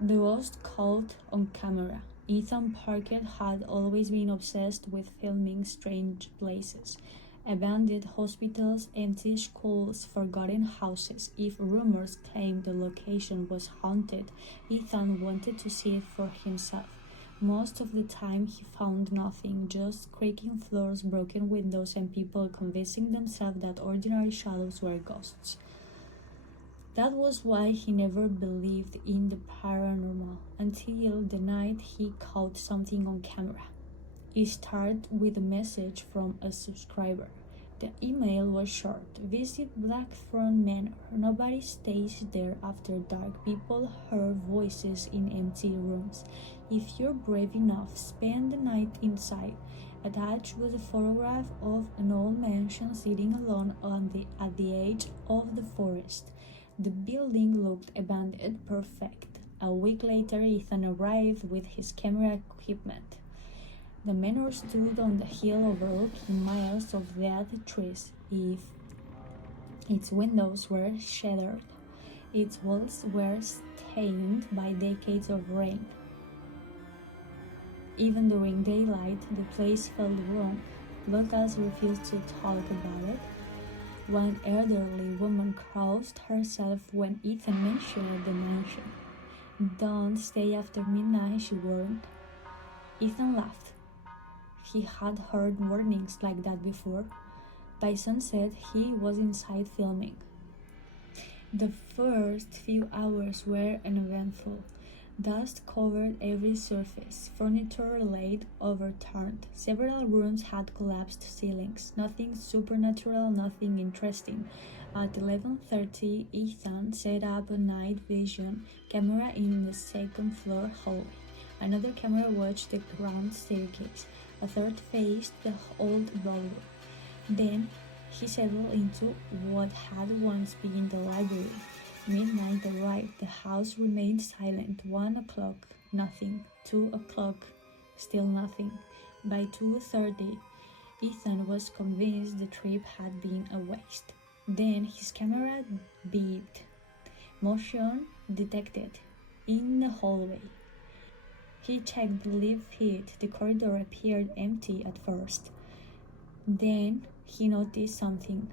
The ghost caught on camera. Ethan Parker had always been obsessed with filming strange places. Abandoned hospitals, empty schools, forgotten houses. If rumors claimed the location was haunted, Ethan wanted to see it for himself. Most of the time, he found nothing, just creaking floors, broken windows, and people convincing themselves that ordinary shadows were ghosts. That was why he never believed in the paranormal until the night he caught something on camera. It started with a message from a subscriber. The email was short. Visit Blackthorn Manor. Nobody stays there after dark. People hear voices in empty rooms. If you're brave enough, spend the night inside. Attached was a photograph of an old mansion sitting alone at the edge of the forest. The building looked abandoned, perfect. A week later, Ethan arrived with his camera equipment. The manor stood on the hill overlooking miles of dead trees. Its windows were shattered. Its walls were stained by decades of rain. Even during daylight, the place felt wrong. Locals refused to talk about it. One elderly woman crossed herself when Ethan mentioned the mansion. Don't stay after midnight, she warned. Ethan laughed. He had heard warnings like that before. By sunset, he was inside filming. The first few hours were uneventful. Dust covered every surface, furniture laid overturned. Several rooms had collapsed ceilings. Nothing supernatural, nothing interesting. At 11:30, Ethan set up a night vision camera in the second floor hallway. Another camera watched the ground staircase. A third faced the old ballroom. Then he settled into what had once been the library. Midnight arrived. The house remained silent. 1 o'clock, nothing. 2 o'clock, still nothing. By 2:30, Ethan was convinced the trip had been a waste. Then his camera beeped. Motion detected in the hallway. He checked the live feed. The corridor appeared empty at first. Then he noticed something.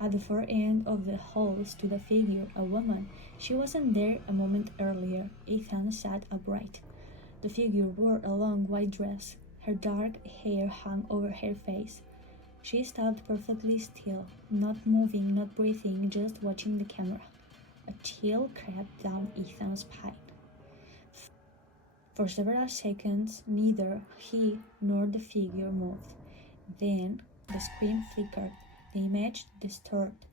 At the far end of the hall stood a figure, a woman. She wasn't there a moment earlier. Ethan sat upright. The figure wore a long white dress. Her dark hair hung over her face. She stood perfectly still, not moving, not breathing, just watching the camera. A chill crept down Ethan's spine. For several seconds, neither he nor the figure moved. Then the screen flickered. The image distorted.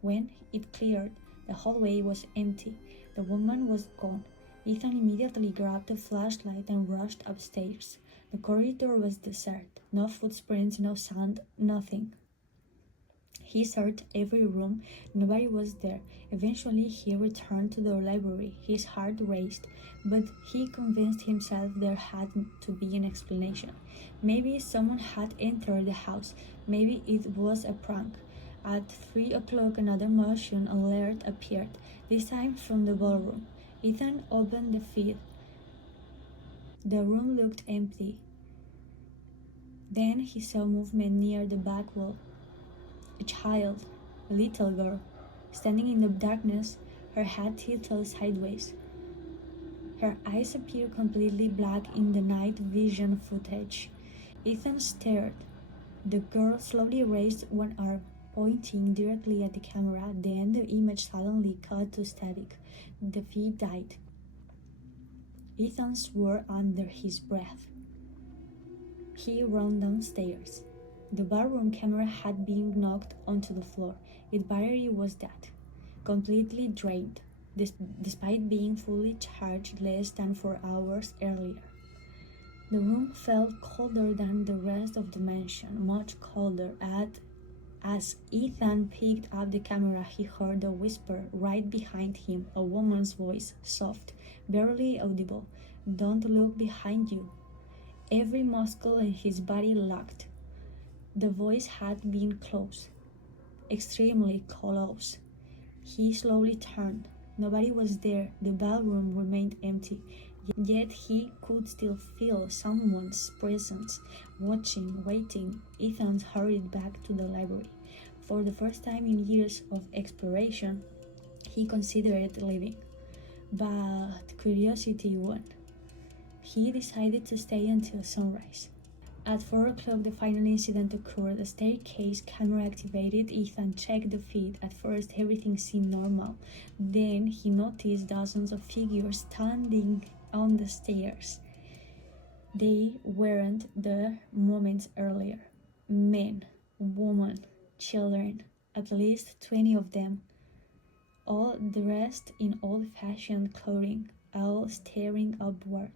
When it cleared, the hallway was empty. The woman was gone. Ethan immediately grabbed a flashlight and rushed upstairs. The corridor was deserted. No footprints, no sound, nothing. He searched every room. Nobody was there. Eventually, he returned to the library. His heart raced, but he convinced himself there had to be an explanation. Maybe someone had entered the house. Maybe it was a prank. At 3 o'clock, another motion alert appeared, this time from the ballroom. Ethan opened the feed. The room looked empty. Then he saw movement near the back wall. A child, a little girl, standing in the darkness, her head tilted sideways. Her eyes appeared completely black in the night vision footage. Ethan stared. The girl slowly raised one arm, pointing directly at the camera. Then the image suddenly cut to static. The feed died. Ethan swore under his breath. He ran downstairs. The ballroom camera had been knocked onto the floor. Its battery was dead, completely drained, despite being fully charged less than 4 hours earlier. The room felt colder than the rest of the mansion, much colder. As Ethan picked up the camera, he heard a whisper right behind him, a woman's voice, soft, barely audible. "Don't look behind you." Every muscle in his body locked. The voice had been close, extremely close. He slowly turned. Nobody was there. The ballroom remained empty. Yet he could still feel someone's presence, watching, waiting. Ethan hurried back to the library. For the first time in years of exploration, he considered leaving. But curiosity won. He decided to stay until sunrise. At 4 o'clock, the final incident occurred. A staircase camera activated. Ethan checked the feed. At first, everything seemed normal. Then he noticed dozens of figures standing on the stairs. They weren't there moments earlier. Men, women, children, at least 20 of them, all dressed in old-fashioned clothing, all staring upward,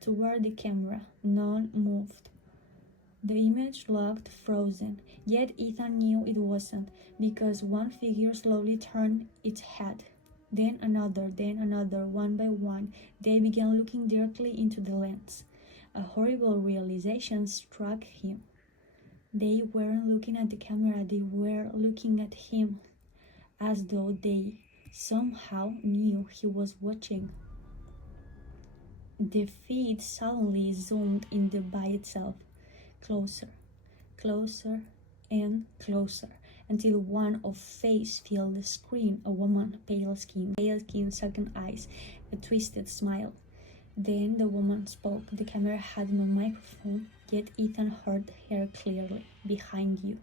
toward the camera. None moved. The image looked frozen, yet Ethan knew it wasn't, because one figure slowly turned its head. Then another, one by one, they began looking directly into the lens. A horrible realization struck him. They weren't looking at the camera, they were looking at him, as though they somehow knew he was watching. The feed suddenly zoomed in by itself, closer, closer, and closer, until one of face filled the screen, a woman, pale skin, sunken eyes, a twisted smile. Then the woman spoke. The camera had no microphone, yet Ethan heard her clearly. Behind you.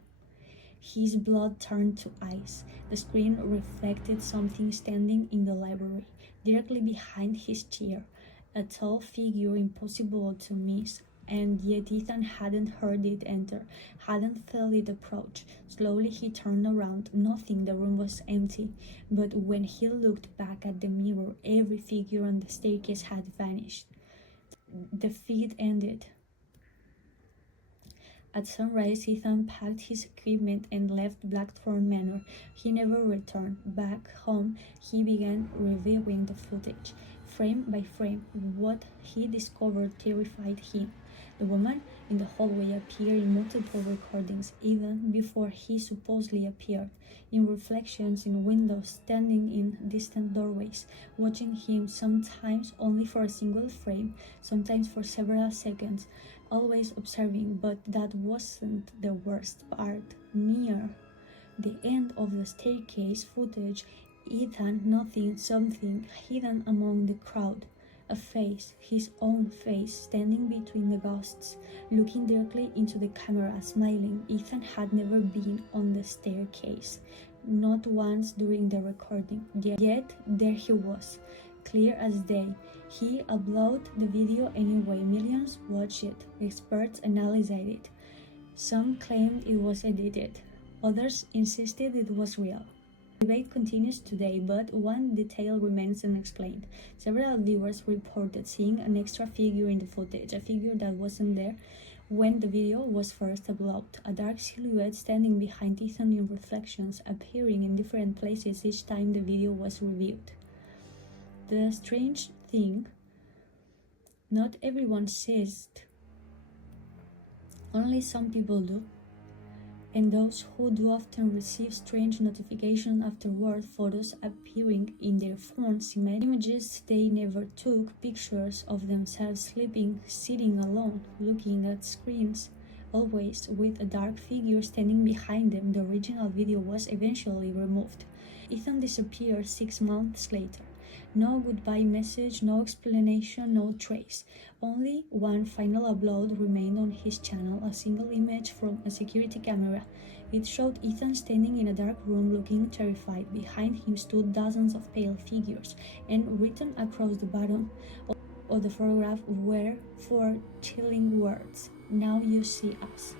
His blood turned to ice. The screen reflected something standing in the library, directly behind his chair, a tall figure impossible to miss. And yet Ethan hadn't heard it enter, hadn't felt it approach. Slowly he turned around. Nothing, the room was empty. But when he looked back at the mirror, every figure on the staircase had vanished. The feed ended. At sunrise, Ethan packed his equipment and left Blackthorn Manor. He never returned. Back home, he began reviewing the footage. Frame by frame, what he discovered terrified him. The woman in the hallway appeared in multiple recordings, even before he supposedly appeared, in reflections in windows, standing in distant doorways, watching him, sometimes only for a single frame, sometimes for several seconds, always observing. But that wasn't the worst part. Near the end of the staircase footage, Ethan noticed something hidden among the crowd. A face, his own face, standing between the ghosts, looking directly into the camera, smiling. Ethan had never been on the staircase, not once during the recording. Yet there he was, clear as day. He uploaded the video anyway. Millions watched it. Experts analyzed it. Some claimed it was edited. Others insisted it was real. The debate continues today, but one detail remains unexplained. Several viewers reported seeing an extra figure in the footage, a figure that wasn't there when the video was first uploaded. A dark silhouette standing behind Ethan in reflections, appearing in different places each time the video was reviewed. The strange thing, not everyone sees it. Only some people do. And those who do often receive strange notifications afterward, photos appearing in their phones, images they never took, pictures of themselves sleeping, sitting alone, looking at screens, always with a dark figure standing behind them. The original video was eventually removed. Ethan disappeared 6 months later. No goodbye message, no explanation, no trace. Only one final upload remained on his channel, a single image from a security camera. It showed Ethan standing in a dark room looking terrified. Behind him stood dozens of pale figures, and written across the bottom of the photograph were 4 chilling words: "Now you see us."